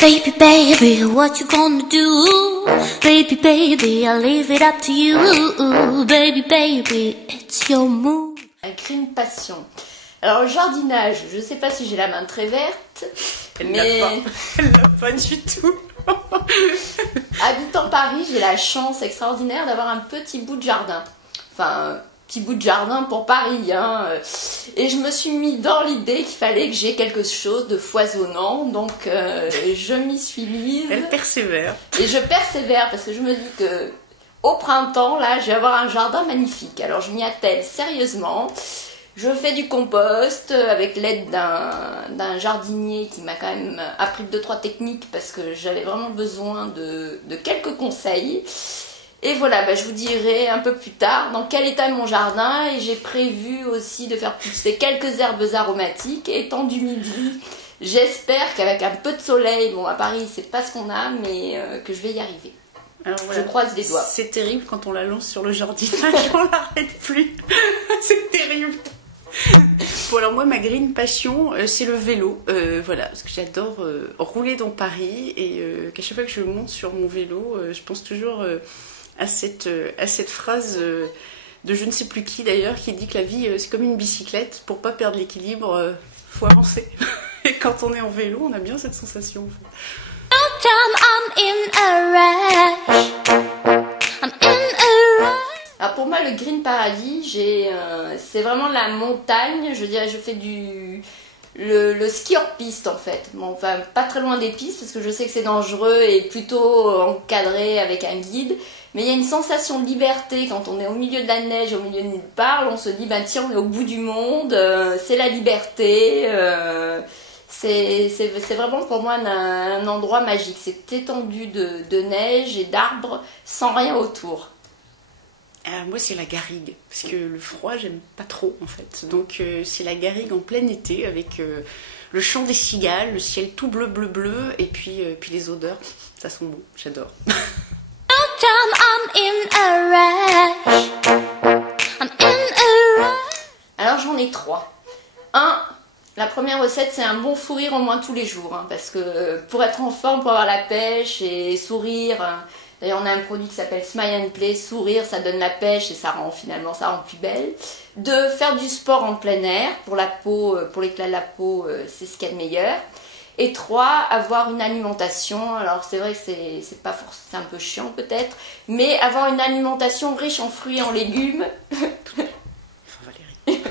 Baby, baby, what you gonna do? Baby, baby, I'll leave it up to you. Baby, baby, it's your move. Un crime passion. Alors le jardinage, je sais pas si j'ai la main très verte, mais Elle l'a pas du tout. Habitant Paris, j'ai la chance extraordinaire d'avoir un petit bout de jardin. Enfin, petit bout de jardin pour Paris, hein. Et je me suis mis dans l'idée qu'il fallait que j'ai quelque chose de foisonnant, donc je m'y suis mise. Elle persévère. Et je persévère parce que je me dis que au printemps, là, je vais avoir un jardin magnifique. Alors je m'y attelle sérieusement. Je fais du compost avec l'aide d'un jardinier qui m'a quand même appris 2-3 techniques parce que j'avais vraiment besoin de quelques conseils. Et voilà, bah, je vous dirai un peu plus tard dans quel état est mon jardin, et j'ai prévu aussi de faire pousser quelques herbes aromatiques. Étant du midi, j'espère qu'avec un peu de soleil, bon à Paris c'est pas ce qu'on a, mais que je vais y arriver. Alors, voilà. Je croise les doigts. C'est terrible quand on la lance sur le jardinage, on l'arrête plus. C'est terrible. Bon, alors moi, ma green passion, c'est le vélo. Voilà, parce que j'adore rouler dans Paris, et qu'à chaque fois que je monte sur mon vélo, je pense toujours à cette phrase de je ne sais plus qui d'ailleurs, qui dit que la vie c'est comme une bicyclette, pour pas perdre l'équilibre, faut avancer. Et quand on est en vélo, on a bien cette sensation en fait. Alors pour moi, le Green Paradis, c'est vraiment la montagne. Je dirais, je fais le ski hors piste en fait. Bon, enfin, pas très loin des pistes parce que je sais que c'est dangereux et plutôt encadré avec un guide. Mais il y a une sensation de liberté quand on est au milieu de la neige, au milieu de nulle part. On se dit, ben tiens, on est au bout du monde, c'est la liberté. C'est vraiment pour moi un endroit magique. C'est étendu de neige et d'arbres sans rien autour. Moi c'est la garrigue, parce que le froid j'aime pas trop en fait. Donc c'est la garrigue en plein été avec le chant des cigales, le ciel tout bleu bleu bleu, et puis les odeurs, ça sent bon, j'adore. Alors j'en ai 3. La première recette, c'est un bon fou rire au moins tous les jours, hein, parce que pour être en forme, pour avoir la pêche et sourire, d'ailleurs on a un produit qui s'appelle Smile and Play, sourire ça donne la pêche et ça rend plus belle. 2, faire du sport en plein air, pour la peau, pour l'éclat de la peau, c'est ce qu'il y a de meilleur. Et 3, avoir une alimentation, alors c'est vrai que c'est pas forcément, c'est un peu chiant peut-être, mais avoir une alimentation riche en fruits et en légumes. Valérie,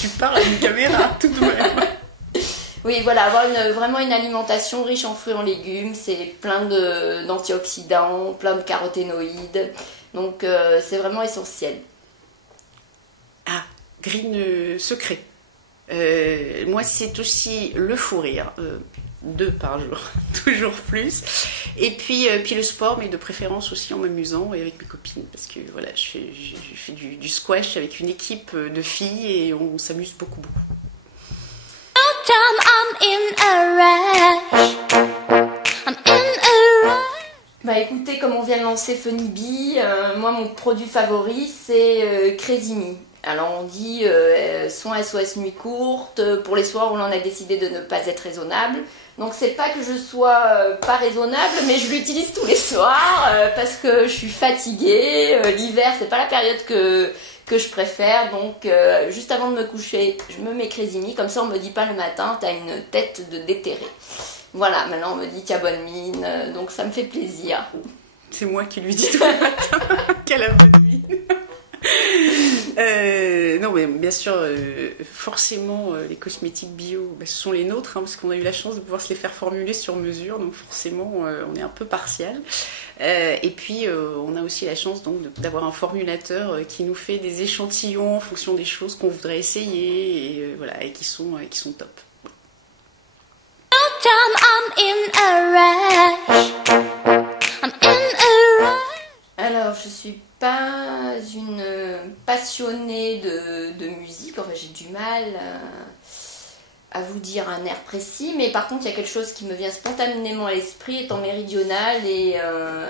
tu parles à une caméra tout de même. Oui, voilà, avoir vraiment une alimentation riche en fruits et en légumes, c'est plein d'antioxydants, plein de caroténoïdes, donc c'est vraiment essentiel. Ah, green secret. Moi c'est aussi le fou rire, 2 par jour, toujours plus, et puis le sport, mais de préférence aussi en m'amusant et avec mes copines, parce que voilà, je fais du squash avec une équipe de filles et on s'amuse beaucoup. Bah écoutez, comme on vient de lancer Funny Bee, moi mon produit favori c'est Crazy Me. Alors on dit soin SOS nuit courte pour les soirs où l'on a décidé de ne pas être raisonnable. Donc c'est pas que je sois pas raisonnable, mais je l'utilise tous les soirs parce que je suis fatiguée. L'hiver c'est pas la période que je préfère, donc juste avant de me coucher je me mets Crazy Me, comme ça on me dit pas le matin t'as une tête de déterré. Voilà, maintenant on me dit t'as bonne mine, donc ça me fait plaisir. C'est moi qui lui dis tous les matins qu'elle a bonne mine. Non mais bien sûr, forcément les cosmétiques bio, ce sont les nôtres, hein, parce qu'on a eu la chance de pouvoir se les faire formuler sur mesure, donc forcément on est un peu partial. Et puis on a aussi la chance donc d'avoir un formulateur qui nous fait des échantillons en fonction des choses qu'on voudrait essayer, et voilà, et qui sont top. Alors je suis pas une passionnée de musique, enfin j'ai du mal à vous dire un air précis, mais par contre il y a quelque chose qui me vient spontanément à l'esprit, étant méridionale et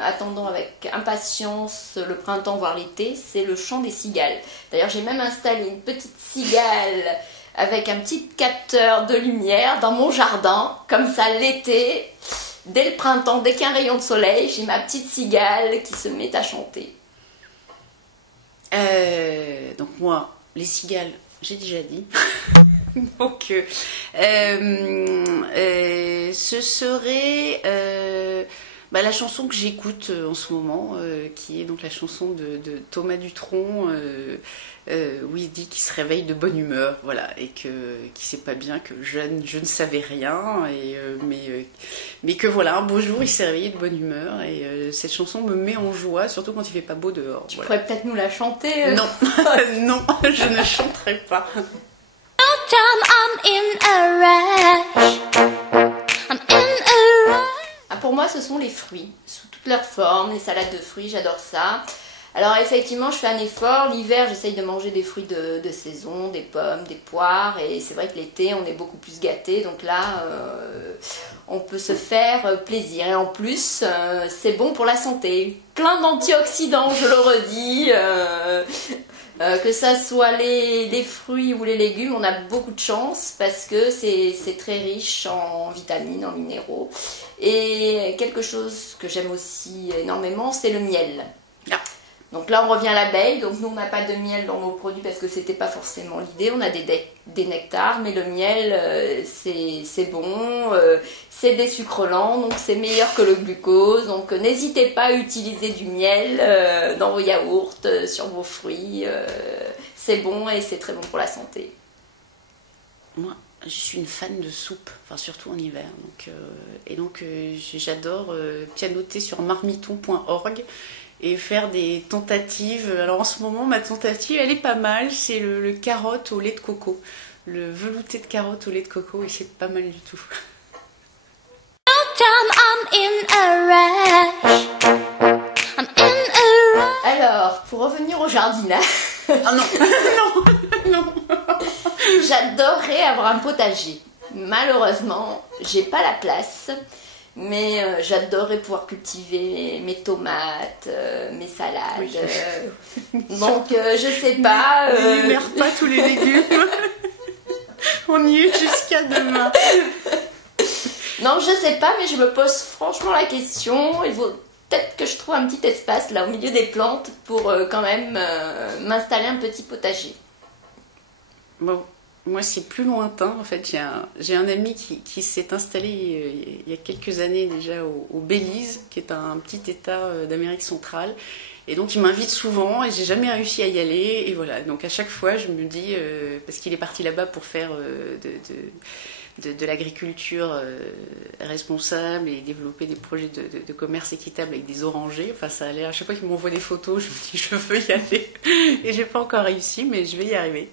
attendant avec impatience le printemps voire l'été, c'est le chant des cigales. D'ailleurs j'ai même installé une petite cigale avec un petit capteur de lumière dans mon jardin, comme ça l'été dès le printemps, dès qu'il y a un rayon de soleil, j'ai ma petite cigale qui se met à chanter. Donc moi, les cigales, j'ai déjà dit. Donc, ce serait la chanson que j'écoute en ce moment, qui est donc la chanson de Thomas Dutronc, où il dit qu'il se réveille de bonne humeur, voilà, et qu'il sait pas bien que je ne savais rien, mais que voilà, un beau jour il s'est réveillé de bonne humeur, et cette chanson me met en joie, surtout quand il fait pas beau dehors. Tu pourrais peut-être nous la chanter Non, non, je ne chanterai pas. Pour moi, ce sont les fruits, sous toutes leurs formes, les salades de fruits, j'adore ça. Alors effectivement, je fais un effort. L'hiver, j'essaye de manger des fruits de saison, des pommes, des poires. Et c'est vrai que l'été, on est beaucoup plus gâtés. Donc là, on peut se faire plaisir. Et en plus, c'est bon pour la santé. Plein d'antioxydants, je le redis. Que ça soit les fruits ou les légumes, on a beaucoup de chance parce que c'est très riche en vitamines, en minéraux. Et quelque chose que j'aime aussi énormément, c'est le miel. Ah. Donc là, on revient à l'abeille. Donc nous, on n'a pas de miel dans nos produits parce que c'était pas forcément l'idée. On a des nectars, mais le miel, c'est bon. C'est des sucres lents, donc c'est meilleur que le glucose. Donc n'hésitez pas à utiliser du miel dans vos yaourts, sur vos fruits. C'est bon et c'est très bon pour la santé. Moi, je suis une fan de soupe, enfin surtout en hiver. Donc j'adore pianoter sur marmiton.org et faire des tentatives. Alors en ce moment, ma tentative, elle est pas mal. C'est le carotte au lait de coco. Le velouté de carotte au lait de coco, et c'est pas mal du tout. Alors, pour revenir au jardinage... Ah non, non, non. J'adorerais avoir un potager. Malheureusement, j'ai pas la place. Mais j'adorerais pouvoir cultiver mes tomates, mes salades. Oui. Donc, je sais pas. N'énumère pas tous les légumes. On y est jusqu'à demain. Non, je sais pas, mais je me pose franchement la question. Il faut peut-être que je trouve un petit espace là au milieu des plantes pour quand même m'installer un petit potager. Bon. Moi, c'est plus lointain. En fait, j'ai un ami qui s'est installé il y a quelques années déjà au Belize, qui est un petit état d'Amérique centrale. Et donc, il m'invite souvent et j'ai jamais réussi à y aller. Et voilà. Donc, à chaque fois, je me dis, parce qu'il est parti là-bas pour faire de l'agriculture responsable et développer des projets de commerce équitable avec des orangers. Enfin, ça a l'air. À chaque fois qu'il m'envoie des photos, je me dis, je veux y aller. Et j'ai pas encore réussi, mais je vais y arriver.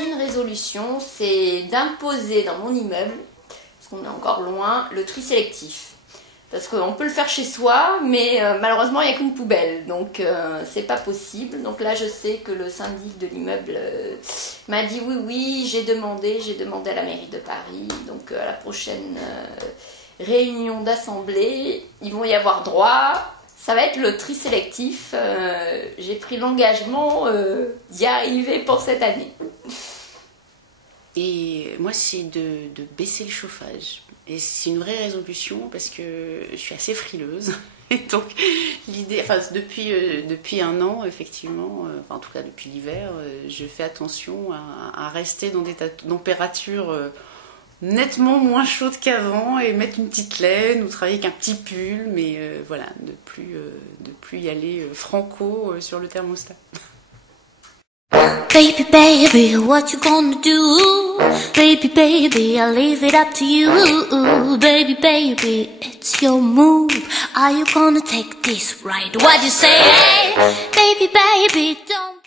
Une résolution, c'est d'imposer dans mon immeuble, parce qu'on est encore loin, le tri sélectif. Parce qu'on peut le faire chez soi, mais malheureusement il n'y a qu'une poubelle, donc c'est pas possible. Donc là je sais que le syndic de l'immeuble m'a dit oui, j'ai demandé à la mairie de Paris, donc à la prochaine réunion d'assemblée, ils vont y avoir droit. Ça va être le tri sélectif. J'ai pris l'engagement d'y arriver pour cette année. Et moi, c'est de baisser le chauffage. Et c'est une vraie résolution parce que je suis assez frileuse. Et donc, l'idée, enfin, depuis un an, effectivement, en tout cas depuis l'hiver, je fais attention à rester dans des températures nettement moins chaude qu'avant et mettre une petite laine ou travailler avec un petit pull, mais voilà, de plus y aller franco sur le thermostat. Baby, baby, what you gonna do? Baby, baby, I'll leave it up to you. Baby, baby, it's your move. Are you gonna take this right? What you say? Baby, baby, don't